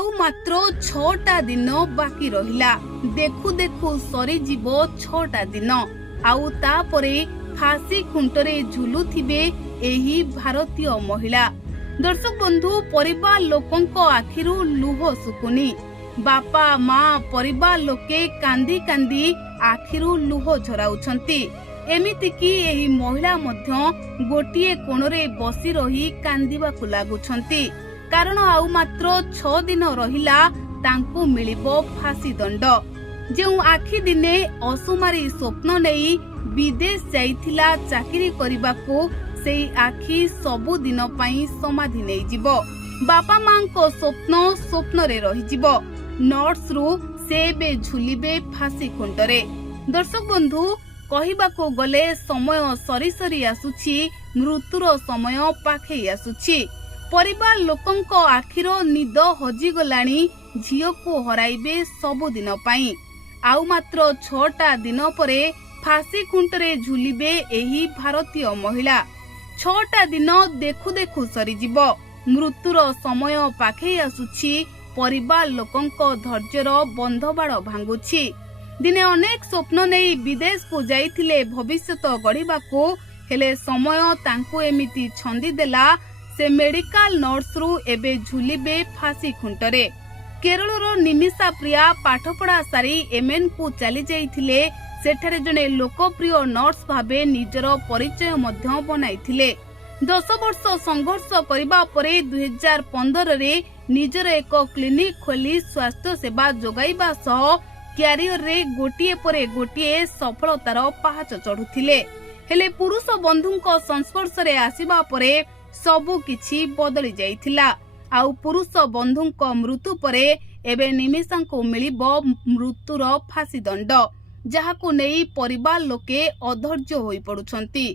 आउ मात्र 6टा दिन बाकी रहिला। देखु देखु सरीजीव 6टा दिन। आउ तापरे फांसी खुंटरे झुलुथिबे एही भारतीय महिला। दर्शक बंधु, परिवार लोकंक आखिरु लुह सुकुनी। बापा माँ परिवार लोके कांदी कांदी आखिरु लुह झराउछंती। एमितिकी एही महिला मध्य गोटिए कोणरे बसी रही कांदिबाकु लागुछंती। कारण आउ मात्र 6 दिन रहिला तांकु मिलिबो फांसी दंड। जेउ आखि दिने असुमारी स्वप्न नेई विदेश जाइथिला चाकरी करिबाकु सेई आखि सबु दिन पई समाधि नै जिवो। बापा मां को स्वप्न स्वप्न रे रहि जिवो। नर्स रु सेबे झुलिबे फांसी खुंटरे। दर्शक बंधु, कहिबाकु गले समय सरी सरी आसुछि, मृत्युर समय पाखै आसुछि। परिवार लोकंक आखिर निद हजि गलानी। झियो को हराइबे सबु दिन पई। आउ मात्र 6टा दिन परे फांसी खुंटरे झुलिबे एही भारतीय महिला। 6टा दिन देखु देखु सरीजीव। मृत्युर समय पाखै आसुछि। परिवार लोकंक धैर्यर बंधबाड़ भांगुछि। दिने अनेक स्वप्न नहीं विदेश को जाइथिले भविष्यत गढ़िबाकू, हेले समय तांकु एमिति छंदी देला। से मेडिकल नर्स रु एबे झुलिबे फांसी खुंटरे। केरलर निमिषा प्रिया पाठपढ़ा सारी एमएन को चली जाइथिले। सेठारे जने लोकप्रिय नर्स भाबे निजर परिचय मध्य बनाइथिले। 10 वर्ष संघर्ष करिबा परे 2015 रे निजर एक क्लिनिक खोली स्वास्थ्य सेवा जोगाइबा सह क्यारियर रे गोटिए परे गोटिए सफलतार पहाच चढ़ुथिले। हेले पुरुष बंधुंक संस्पर्श रे आसीबा परे सबु किछि बदली जाइथिला। आउ पुरुष बंधुंक मृत्यु परे एबे निमिषांको मिलिबो मृत्युर फांसी दंड, जहाकु नेई परिवार लोके अधैर्य होई पडुछंती।